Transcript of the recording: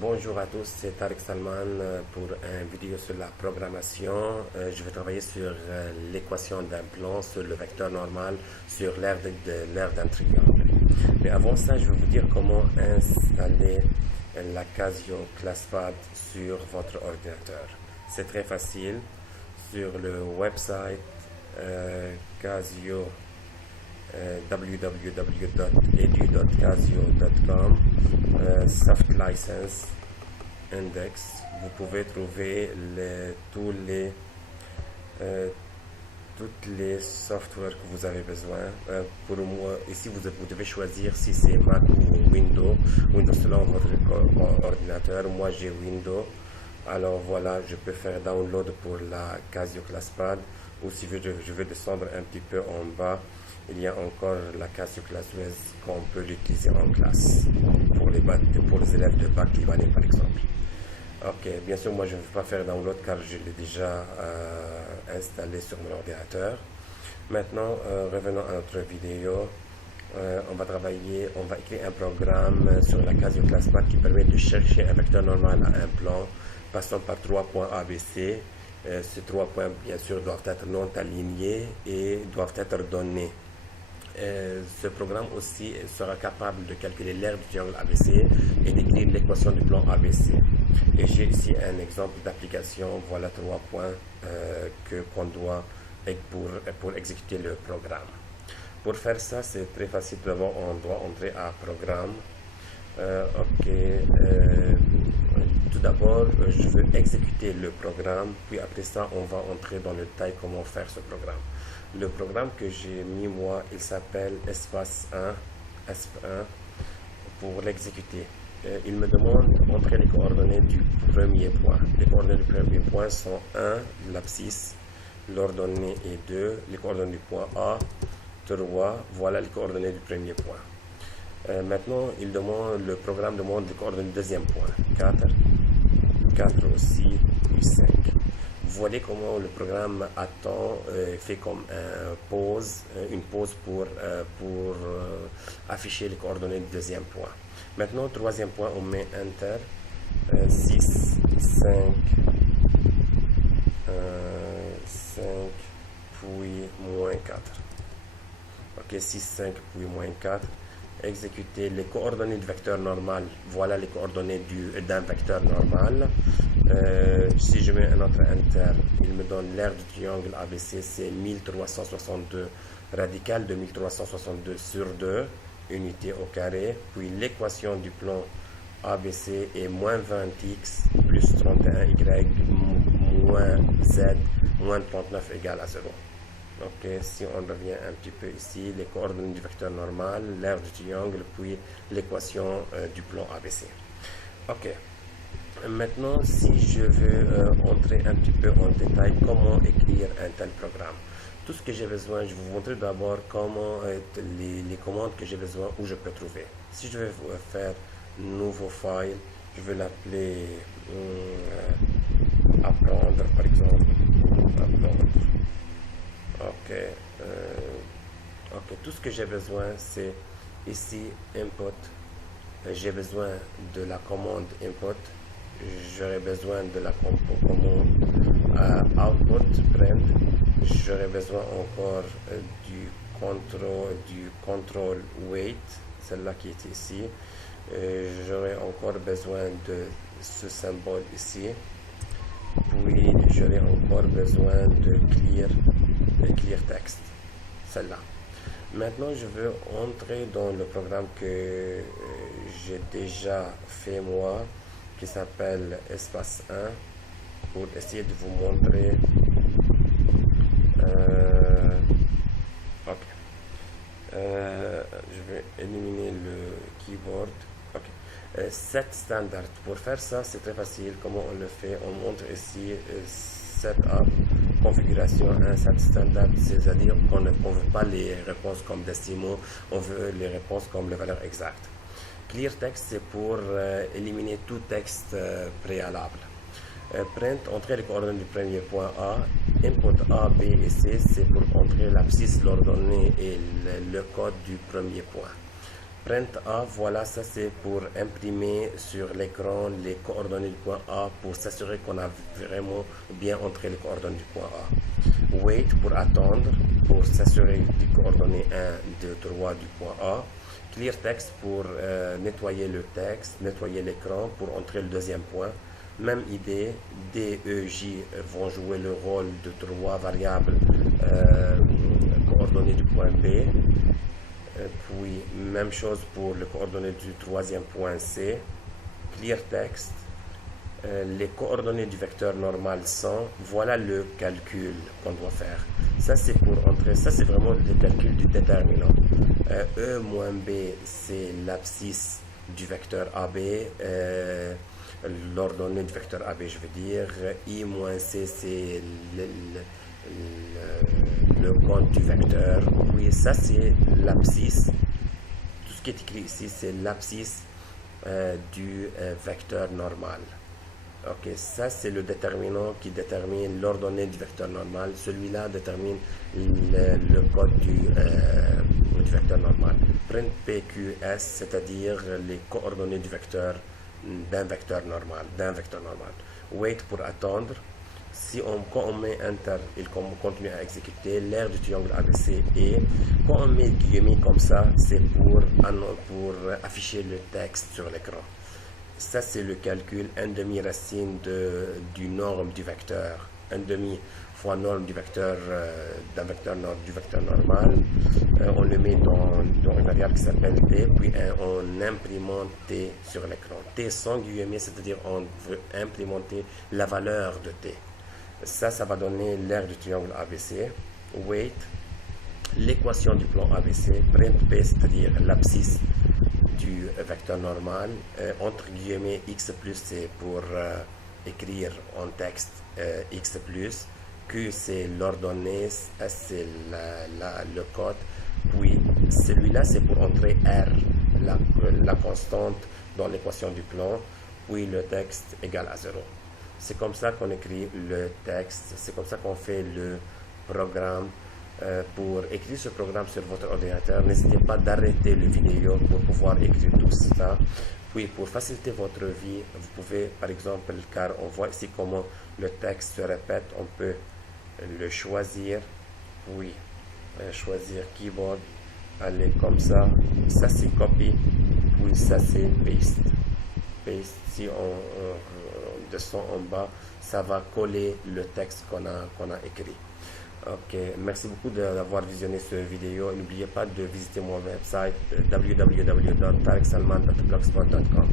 Bonjour à tous, c'est Tariq Salman pour une vidéo sur la programmation. Je vais travailler sur l'équation d'un plan sur le vecteur normal sur l'aire d'un triangle. Mais avant ça, je vais vous dire comment installer la Casio ClassPad sur votre ordinateur. C'est très facile. Sur le website Casio www.edu.casio.com Soft License Index, vous pouvez trouver toutes les softwares que vous avez besoin. Pour moi, ici vous devez choisir si c'est Mac ou Windows selon votre ordinateur. Moi j'ai Windows, alors voilà, je peux faire download pour la Casio ClassPad, ou si je veux descendre un petit peu en bas, il y a encore la Casio ClassWiz qu'on peut l'utiliser en classe pour les élèves de bac libanais par exemple. Ok, bien sûr moi je ne vais pas faire download car je l'ai déjà installé sur mon ordinateur. Maintenant revenons à notre vidéo. On va écrire un programme sur la Casio ClassPad qui permet de chercher un vecteur normal à un plan passant par 3 points ABC. Ces 3 points bien sûr doivent être non alignés et doivent être donnés. Ce programme aussi sera capable de calculer l'aire du triangle ABC et d'écrire l'équation du plan ABC. Et j'ai ici un exemple d'application. Voilà 3 points qu'on doit pour exécuter le programme. Pour faire ça, c'est très facile. D'abord, on doit entrer à programme. Tout d'abord, je veux exécuter le programme, puis après ça, on va entrer dans le détail comment faire ce programme. Le programme que j'ai mis moi, il s'appelle Espace 1, SP1, pour l'exécuter. Il me demande d'entrer les coordonnées du premier point. Les coordonnées du premier point sont 1, l'abscisse, l'ordonnée est 2, les coordonnées du point A, 3, voilà les coordonnées du premier point. Maintenant, le programme demande les coordonnées du deuxième point, 4 aussi, puis 5. Vous voyez comment le programme attend, fait comme une pause pour afficher les coordonnées du deuxième point. Maintenant, troisième point, on met Enter, 6, 5, 5, puis moins 4. Ok, 6, 5, puis moins 4. Exécuter les coordonnées du vecteur normal. Voilà les coordonnées d'un vecteur normal. Si je mets un autre Enter, il me donne l'aire du triangle ABC, c'est 1362. Radical de 1362 sur 2, unité au carré. Puis l'équation du plan ABC est moins 20x plus 31y moins z moins 39 égale à 0. Ok, si on revient un petit peu ici, les coordonnées du vecteur normal, l'aire du triangle, puis l'équation du plan ABC. Ok, maintenant si je veux entrer un petit peu en détail comment écrire un tel programme. Tout ce que j'ai besoin, je vais vous montrer d'abord comment les commandes que j'ai besoin, où je peux trouver. Si je vais faire nouveau file, je vais l'appeler apprendre par exemple, apprendre. Ok, tout ce que j'ai besoin c'est ici input, j'ai besoin de la commande input, j'aurai besoin de la commande output print, j'aurai besoin encore du control wait, celle-là qui est ici, j'aurai encore besoin de ce symbole ici, puis j'aurai encore besoin de clear text, celle-là. Maintenant, je veux entrer dans le programme que j'ai déjà fait moi, qui s'appelle Espace 1, pour essayer de vous montrer. Ok. Je vais éliminer le keyboard. Ok. Set standard. Pour faire ça, c'est très facile. Comment on le fait? On montre ici setup, configuration 1, set standard, c'est-à-dire qu'on ne veut pas les réponses comme décimaux, on veut les réponses comme les valeurs exactes. Clear text, c'est pour éliminer tout texte préalable. Print, entrer les coordonnées du premier point A. Input A, B et C, c'est pour entrer l'abscisse, l'ordonnée et le code du premier point. Print A, voilà, ça c'est pour imprimer sur l'écran les coordonnées du point A pour s'assurer qu'on a vraiment bien entré les coordonnées du point A. Wait pour attendre, pour s'assurer des coordonnées 1, 2, 3 du point A. Clear text pour nettoyer le texte, nettoyer l'écran pour entrer le deuxième point. Même idée, D, E, J vont jouer le rôle de trois variables coordonnées du point B. Puis, même chose pour les coordonnées du troisième point C. Clear text. Les coordonnées du vecteur normal sont, voilà le calcul qu'on doit faire. Ça, c'est pour entrer, ça, c'est vraiment le calcul du déterminant. E moins B, c'est l'abscisse du vecteur AB. L'ordonnée du vecteur AB, je veux dire. I moins C, c'est le compte du vecteur. Oui, ça c'est l'abscisse. Tout ce qui est écrit ici, c'est l'abscisse du vecteur normal. Ok, ça c'est le déterminant qui détermine l'ordonnée du vecteur normal. Celui-là détermine le code du vecteur normal. Print PQS, c'est-à-dire les coordonnées du vecteur d'un vecteur normal, Wait pour attendre. Quand on met Enter, il continue à exécuter. L'aire du triangle ABC et quand on met guillemets comme ça, c'est pour afficher le texte sur l'écran. Ça, c'est le calcul 1/2 racine du norme du vecteur. 1/2 fois norme du vecteur du vecteur normal. On le met dans une variable qui s'appelle T, puis on imprimente T sur l'écran. T sans guillemets, c'est-à-dire on veut implémenter la valeur de T. Ça va donner l'aire du triangle ABC. Wait, l'équation du plan ABC. Print P, c'est-à-dire l'abscisse du vecteur normal. Entre guillemets, X plus, c'est pour écrire en texte X plus. Q, c'est l'ordonnée. S, c'est le code. Puis, celui-là, c'est pour entrer R, la constante dans l'équation du plan. Puis, le texte égale à 0. C'est comme ça qu'on écrit le texte, c'est comme ça qu'on fait le programme. Pour écrire ce programme sur votre ordinateur, n'hésitez pas d'arrêter la vidéo pour pouvoir écrire tout ça. Puis pour faciliter votre vie, vous pouvez par exemple, car on voit ici comment le texte se répète, on peut le choisir, puis choisir keyboard, aller comme ça c'est copy, puis ça c'est paste. Si on descend en bas, ça va coller le texte qu'on a écrit. Ok, merci beaucoup d'avoir visionné cette vidéo. N'oubliez pas de visiter mon website www.tareksalman.blogspot.com.